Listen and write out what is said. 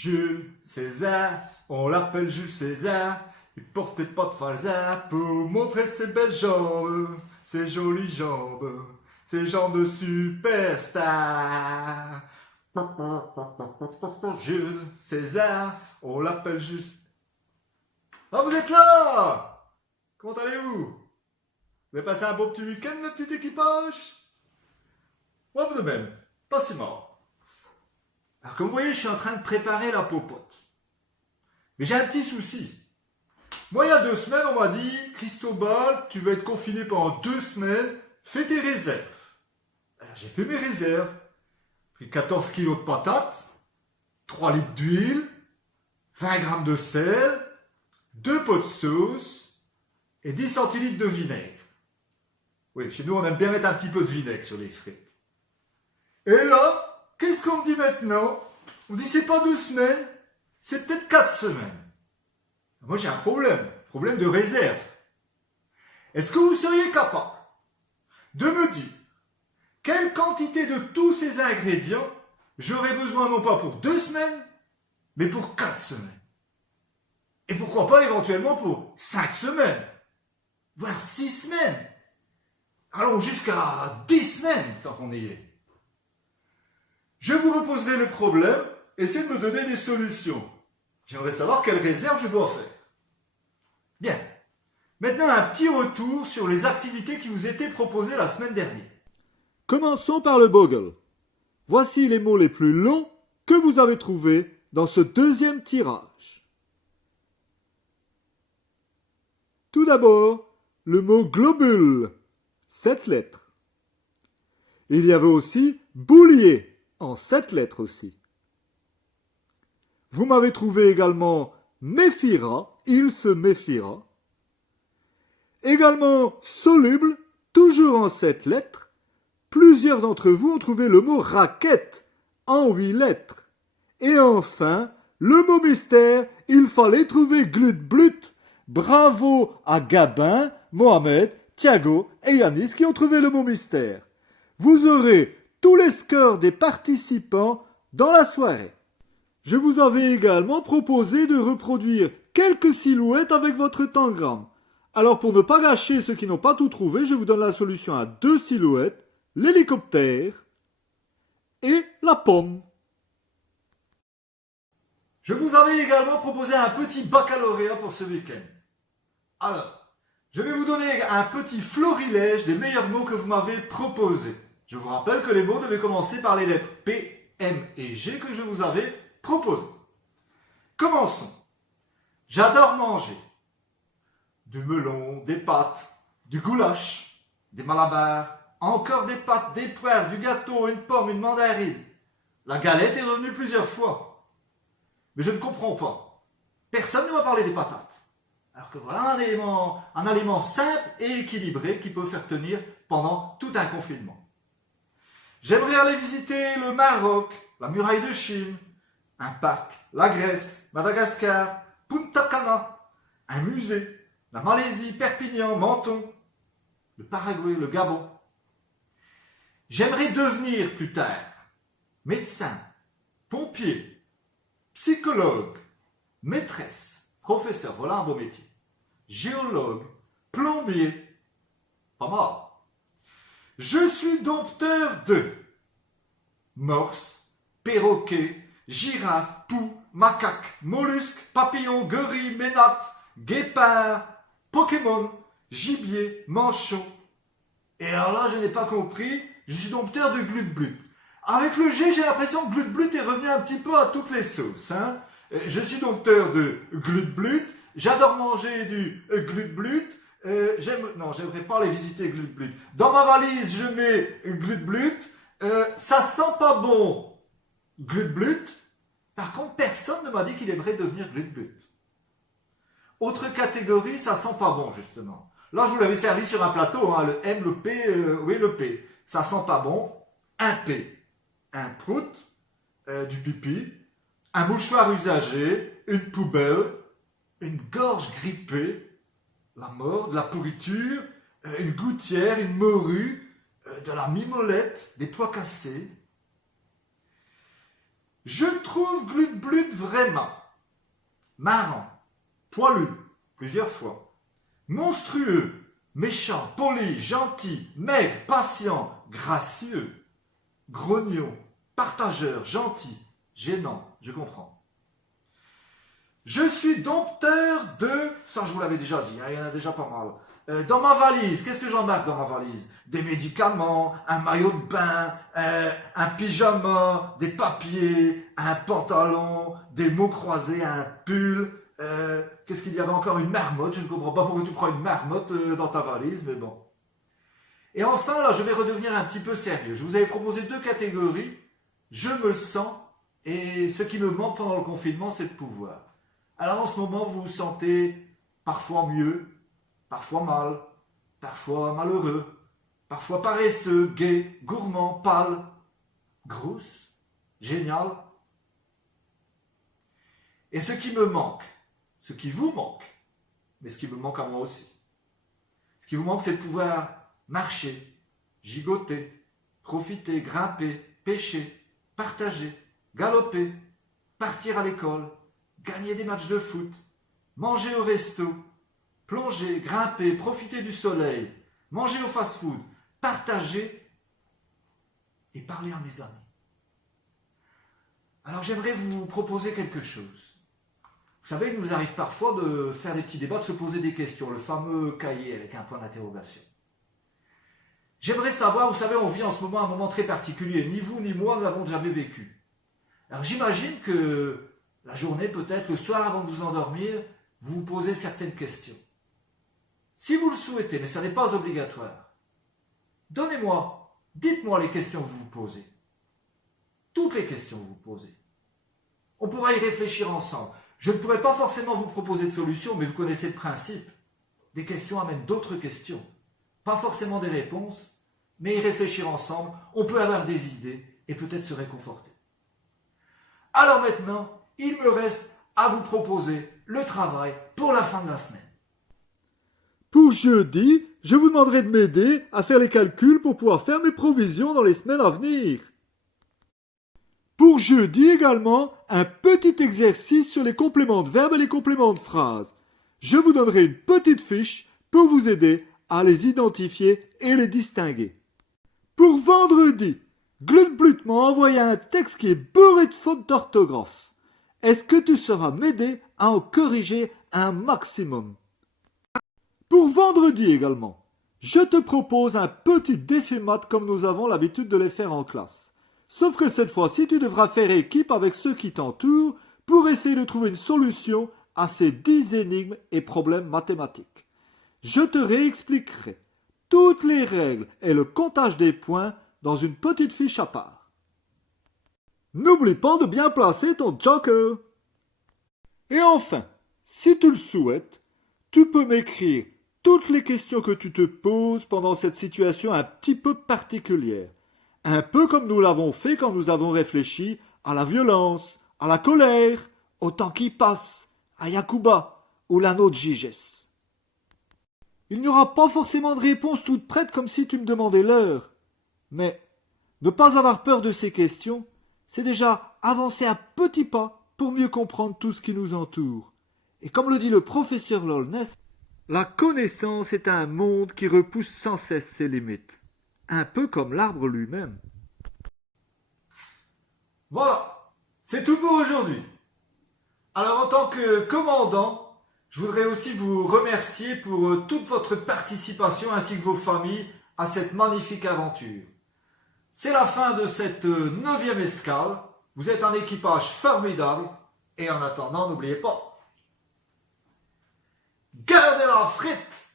Jules César, on l'appelle Jules César. Il portait pas de falzar pour montrer ses belles jambes, ses jolies jambes, ses jambes de superstar. Jules César, on l'appelle juste. Ah, vous êtes là? Comment allez-vous? Vous avez passé un beau petit week-end, le petit équipage? Moi, de même, pas si mal. Alors, comme vous voyez, je suis en train de préparer la popote. Mais j'ai un petit souci. Moi, il y a 2 semaines, on m'a dit, Cristobal, tu vas être confiné pendant 2 semaines, fais tes réserves. Alors, j'ai fait mes réserves. J'ai pris 14 kilos de patates, 3 litres d'huile, 20 grammes de sel, 2 pots de sauce et 10 centilitres de vinaigre. Oui, chez nous, on aime bien mettre un petit peu de vinaigre sur les frites. Et là, qu'est-ce qu'on me dit maintenant? On me dit, c'est pas 2 semaines, c'est peut-être 4 semaines. Moi, j'ai un problème de réserve. Est-ce que vous seriez capable de me dire quelle quantité de tous ces ingrédients j'aurais besoin non pas pour 2 semaines, mais pour 4 semaines? Et pourquoi pas éventuellement pour 5 semaines, voire 6 semaines. Allons jusqu'à 10 semaines tant qu'on y est. Je vous reposerai le problème, essayez de me donner des solutions. J'aimerais savoir quelle réserve je dois faire. Bien. Maintenant, un petit retour sur les activités qui vous étaient proposées la semaine dernière. Commençons par le bogle. Voici les mots les plus longs que vous avez trouvés dans ce 2e tirage. Tout d'abord, le mot globule, 7 lettres. Il y avait aussi boulier, en 7 lettres aussi. Vous m'avez trouvé également méfiera, il se méfiera. Également soluble, toujours en 7 lettres. Plusieurs d'entre vous ont trouvé le mot raquette, en 8 lettres. Et enfin, le mot mystère, il fallait trouver glut-blut. Bravo à Gabin, Mohamed, Thiago et Yanis qui ont trouvé le mot mystère. Vous aurez tous les scores des participants dans la soirée. Je vous avais également proposé de reproduire quelques silhouettes avec votre tangram. Alors pour ne pas gâcher ceux qui n'ont pas tout trouvé, je vous donne la solution à 2 silhouettes, l'hélicoptère et la pomme. Je vous avais également proposé un petit baccalauréat pour ce week-end. Alors, je vais vous donner un petit florilège des meilleurs mots que vous m'avez proposés. Je vous rappelle que les mots devaient commencer par les lettres P, M et G que je vous avais proposés. Commençons. J'adore manger. Du melon, des pâtes, du goulash, des malabars, encore des pâtes, des poires, du gâteau, une pomme, une mandarine. La galette est revenue plusieurs fois. Mais je ne comprends pas. Personne ne m'a parlé des patates. Alors que voilà un aliment simple et équilibré qui peut faire tenir pendant tout un confinement. J'aimerais aller visiter le Maroc, la muraille de Chine, un parc, la Grèce, Madagascar, Punta Cana, un musée, la Malaisie, Perpignan, Menton, le Paraguay, le Gabon. J'aimerais devenir plus tard médecin, pompier, psychologue, maîtresse, professeur, voilà un beau métier, géologue, plombier, pas mal. Je suis dompteur de morse, perroquet, girafe, poux, macaque, mollusque, papillon, gorille, ménate, guépard, Pokémon, gibier, manchot. Et alors là, je n'ai pas compris, je suis dompteur de glut-blut. Avec le G, j'ai l'impression que glut-blut est revenu un petit peu à toutes les sauces. Hein. Je suis dompteur de glut-blut, j'adore manger du glut-blut. J'aimerais pas aller visiter glut-blut. Dans ma valise, je mets glut-blut. Ça sent pas bon, glut-blut. Par contre, personne ne m'a dit qu'il aimerait devenir glut-blut. Autre catégorie, ça sent pas bon, justement. Là, je vous l'avais servi sur un plateau, hein, le M, le P, oui, le P. Ça sent pas bon. Un P. Un prout, du pipi, un mouchoir usagé, une poubelle, une gorge grippée, la mort, de la pourriture, une gouttière, une morue, de la mimolette, des pois cassés. Je trouve Glut-Blut vraiment marrant, poilu, plusieurs fois, monstrueux, méchant, poli, gentil, maigre, patient, gracieux, grognon, partageur, gentil, gênant, je comprends. Je suis dompteur de... Ça, je vous l'avais déjà dit, hein, il y en a déjà pas mal. Dans ma valise, qu'est-ce que j'embarque dans ma valise? Des médicaments, un maillot de bain, un pyjama, des papiers, un pantalon, des mots croisés, un pull. Qu'est-ce qu'il y avait encore? Une marmotte. Je ne comprends pas pourquoi tu prends une marmotte dans ta valise, mais bon. Et enfin, là, je vais redevenir un petit peu sérieux. Je vous avais proposé 2 catégories. Je me sens, et ce qui me manque pendant le confinement, c'est de pouvoir. Alors en ce moment, vous vous sentez parfois mieux, parfois mal, parfois malheureux, parfois paresseux, gai, gourmand, pâle, grosse, génial. Et ce qui me manque, ce qui vous manque, mais ce qui me manque à moi aussi, ce qui vous manque, c'est de pouvoir marcher, gigoter, profiter, grimper, pêcher, partager, galoper, partir à l'école, gagner des matchs de foot, manger au resto, plonger, grimper, profiter du soleil, manger au fast-food, partager et parler à mes amis. Alors j'aimerais vous proposer quelque chose. Vous savez, il nous arrive parfois de faire des petits débats, de se poser des questions, le fameux cahier avec un point d'interrogation. J'aimerais savoir, vous savez, on vit en ce moment un moment très particulier, ni vous ni moi ne l'avons jamais vécu. Alors j'imagine que la journée, peut-être le soir avant de vous endormir, vous vous posez certaines questions. Si vous le souhaitez, mais ça n'est pas obligatoire, dites-moi les questions que vous vous posez. Toutes les questions que vous vous posez. On pourra y réfléchir ensemble. Je ne pourrais pas forcément vous proposer de solution, mais vous connaissez le principe. Des questions amènent d'autres questions. Pas forcément des réponses, mais y réfléchir ensemble, on peut avoir des idées et peut-être se réconforter. Alors maintenant, il me reste à vous proposer le travail pour la fin de la semaine. Pour jeudi, je vous demanderai de m'aider à faire les calculs pour pouvoir faire mes provisions dans les semaines à venir. Pour jeudi également, un petit exercice sur les compléments de verbes et les compléments de phrases. Je vous donnerai une petite fiche pour vous aider à les identifier et les distinguer. Pour vendredi, Glut-Blut m'a envoyé un texte qui est bourré de fautes d'orthographe. Est-ce que tu sauras m'aider à en corriger un maximum? Pour vendredi également, je te propose un petit défi maths comme nous avons l'habitude de les faire en classe. Sauf que cette fois-ci, tu devras faire équipe avec ceux qui t'entourent pour essayer de trouver une solution à ces 10 énigmes et problèmes mathématiques. Je te réexpliquerai toutes les règles et le comptage des points dans une petite fiche à part. N'oublie pas de bien placer ton joker. Et enfin, si tu le souhaites, tu peux m'écrire toutes les questions que tu te poses pendant cette situation un petit peu particulière. Un peu comme nous l'avons fait quand nous avons réfléchi à la violence, à la colère, au temps qui passe, à Yakuba ou l'anneau de Gigès. Il n'y aura pas forcément de réponse toute prête comme si tu me demandais l'heure. Mais ne pas avoir peur de ces questions, c'est déjà avancer un petit pas pour mieux comprendre tout ce qui nous entoure. Et comme le dit le professeur Lollness, la connaissance est un monde qui repousse sans cesse ses limites. Un peu comme l'arbre lui-même. Voilà, c'est tout pour aujourd'hui. Alors en tant que commandant, je voudrais aussi vous remercier pour toute votre participation ainsi que vos familles à cette magnifique aventure. C'est la fin de cette 9e escale. Vous êtes un équipage formidable et en attendant, n'oubliez pas, gardez la frite!